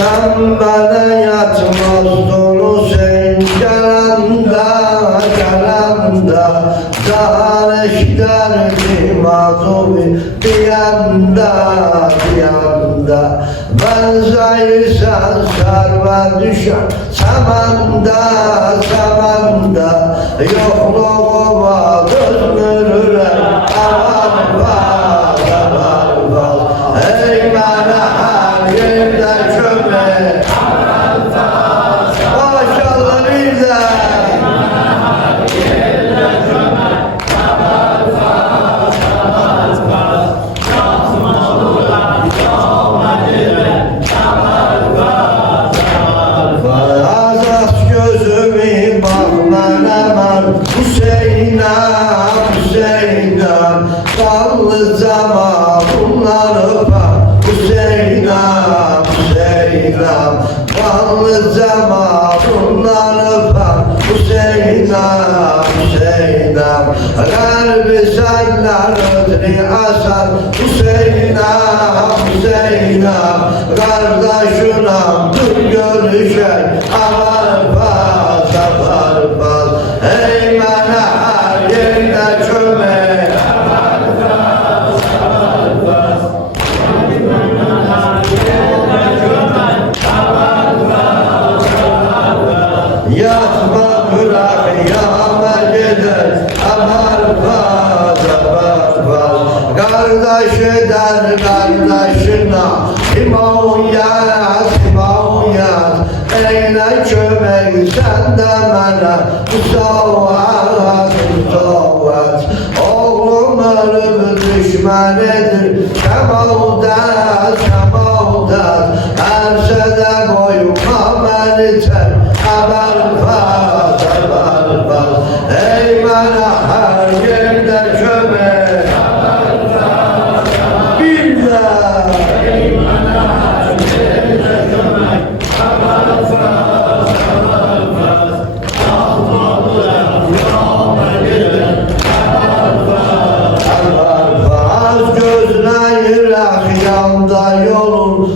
Sen bana yatmazdın Hüseyin gelanda Darış derdim azubi diyanda Ben zayıfsan sarva düşen samanda Yokluğuma döndürürem aman var Ey bana her yerde köme Maşallah bize Hüseyin'im Kanlı zamanlar öper Hüseyin'im Kanlı zamanlar öper Hüseyin'im Kalbi senler ödri asar Hüseyin'im Kardeşinam dur görüşek Avar bas Ey bana her yerde çöme Yatma bırak yağma gider Avar bas Kardeş eder kardeşine İmaviyat Eyle çömek sen de bana Musavat Oğlum ölüm düşmanidir Kemaldat Her sene koyma beni ter Haber bas Ey bana her yerde köme Billah Yanda yolun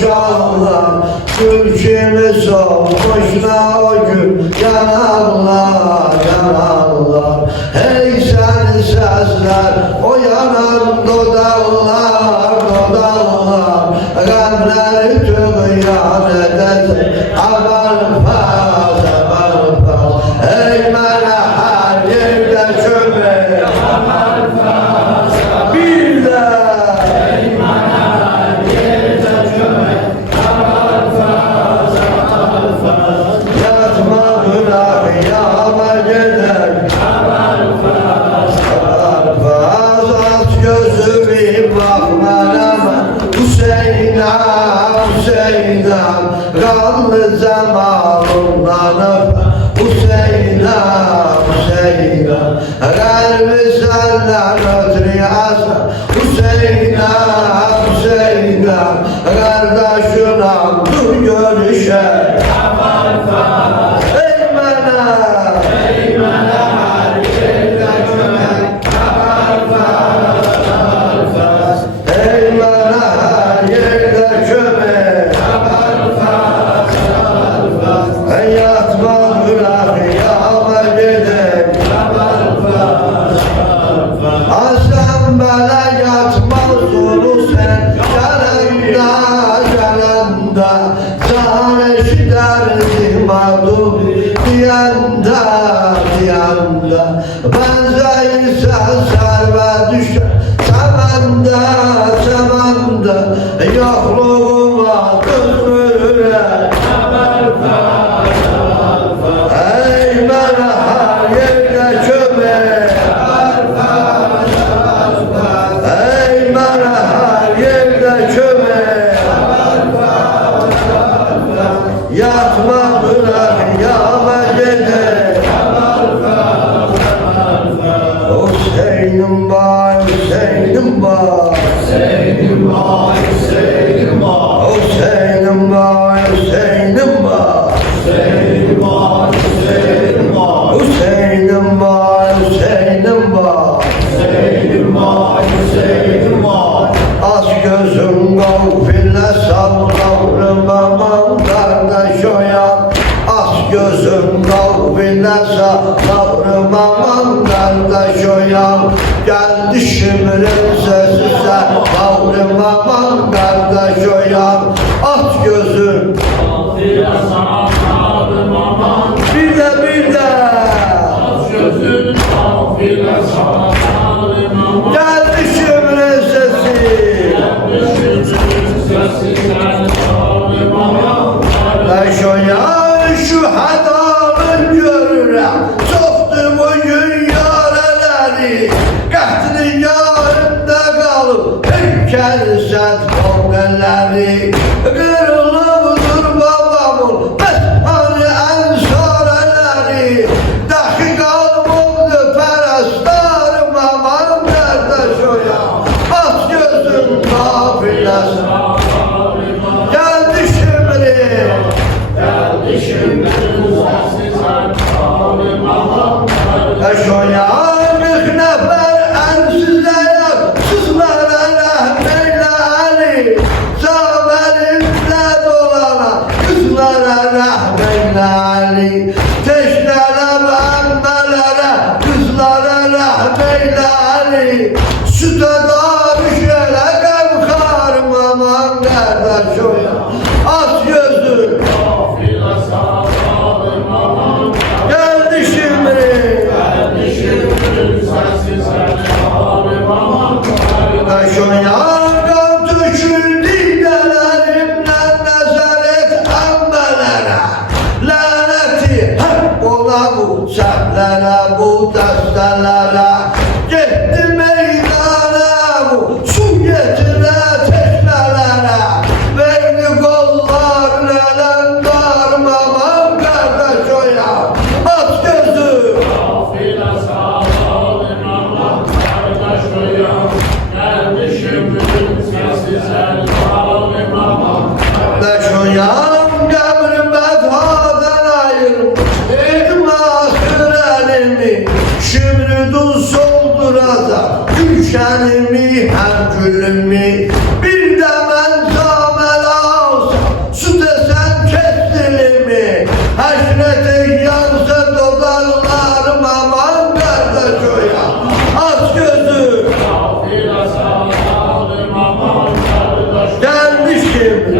şahlar Türk'ümüz olmuşla o gün yanarlar Hey sen sesler o yanan dodallar Kalpleri tüğyan edecek haber pas Hey bana her yerde çöme Kanlı zamanından Hüseyin'im Kalbi senler ötri asar Hüseyin'im Kardeşinam dur görüşe Ey bana Ey bana her yerde köme Yatma bırak yağma gider Aslan bana yatmaz sen Yanında Sarış derdim adım Diyanda Ben zayıfsan sarva düşer Samanda Yokluğuma döndürürler Ey bana her yerde köme Ey bana her yerde köme Yatma bırak yağma gider Hüseyin'im var Hüseyin'im var Hüseyin'im var Hüseyin'im var Hüseyin'im var Hüseyin'im var Hüseyin'im var Hüseyin'im var Hüseyin'im var Hüseyin'im var Hüseyin'im var Hüseyin'im var Az gözüm gafille Gafilasa sabrım aman kardeş oyan. Geldi şimrin sesi sen sabrım aman kardeş oyan. At gözün bir de geldi şimrin sesi kardeş oyan. Şu hadanın görürəm çoxdur bugün yareleri. Qətlin yarında qalıb Kəlsət qavqələri. Qırılıbdır babamın Məsani ənsarələri. Dəxi qalmıqdır pərəstarım aman qardaş oyan. At gözün qafiləsi gəldi şimri. Eşoyan 40 nefer ensiz ayak sızlara rahmeyle Ali. Zaferimle dolana kızlara rahmeyle Ali. Teşlere ve emmelere kızlara rahmeyle Ali. Süte darüşele gamkarım aman kardeş oyan. At gözü geldi şimdi. Taşoyan kan töküldü delerimden nazar et ammelere. Laneti hep ola bu səhvlere bu dəstəlere. Gitti meydana bu su getire teşlelere. Verdi kollar lelen darmaman kardeş oyan. At gözü Taşoyan qəbrimət hadan ayırım. Etmasın elimi şimdi duz solduracaq gülşənimi həm gülümü. Bir də mən zamələ alsam su desən kes dilimi. Həşrətin yansa dodaqlarım aman qardaş oyan. Aç gözü geldi şimdi.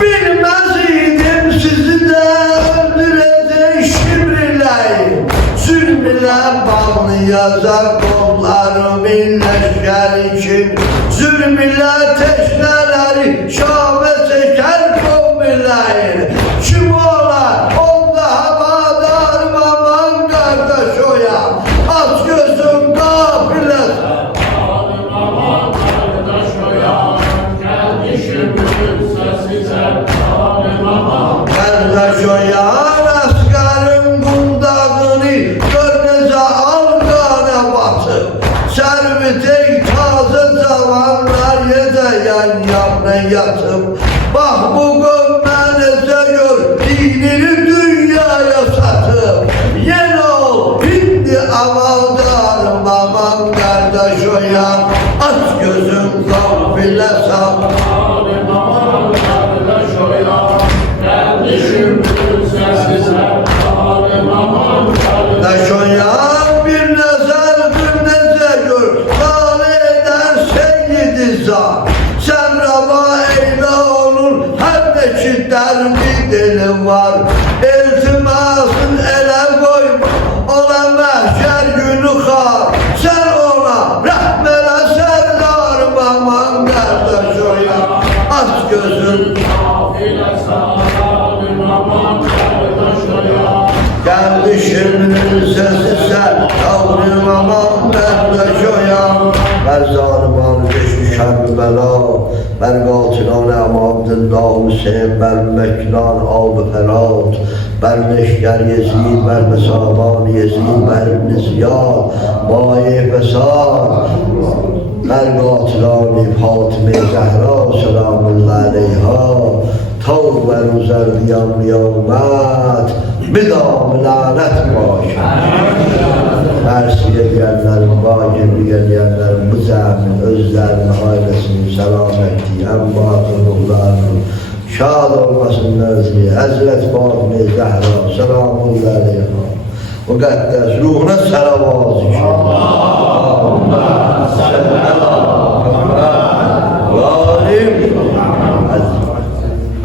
Bilmez idim sizi de öldürecek şimrileyim. Zulmüle bağlayacak kollarım illeşker için. Zulmüle teşneleri şame çeker kombileyin. Kim ola onda havadarım aman kardeş oyan. Aç gözüm gafile kardeş oyan. Askarın bundağını görmeze algana batır. Servi-tek taze zamanlar yedeyen yanına yatıp. Bak bu gömmenize gör dinini dünyaya satıp. Yen ol hindi amaldarım aman kardeş oyan. Aç gözüm gafile sal. Taşoyan bir nezerdir neze gör. Tali eder seyyidi zat. Sen rava eyle onun her ne ki derdi dili var. İltimasın ele koyma ona mahşer günü kal. Sen ona rahmele serdarım aman kardeş oyan. Aç gözün geldi şimdinin sesi sen tavrım aman kardeş oyan. Ver zalimani geçmiş şerbi bela. Ver qatilane Abdullah Hüseyin. Ver meklan al ferat. Ver leşker Yezid. Ver mesaban Yezid. Ver nizyat maye fesad. Ver qatilani Fatime Zehra selamullahi aleyha. Tav ver uzerdiyan kıyamet. Midam lanet baş. Mersiye diyenlerin, vakibliye diyenlerin, bu zemin, özlerinin, ailesinin, selametliği, embatın ruhlarının, şad olmasınlar diye Hazreti Fatıma Zahra selamullahi aleyha mukaddes ruhuna salavat Allahümme salli ala Muhammed.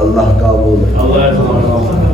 Allah kabul etsin.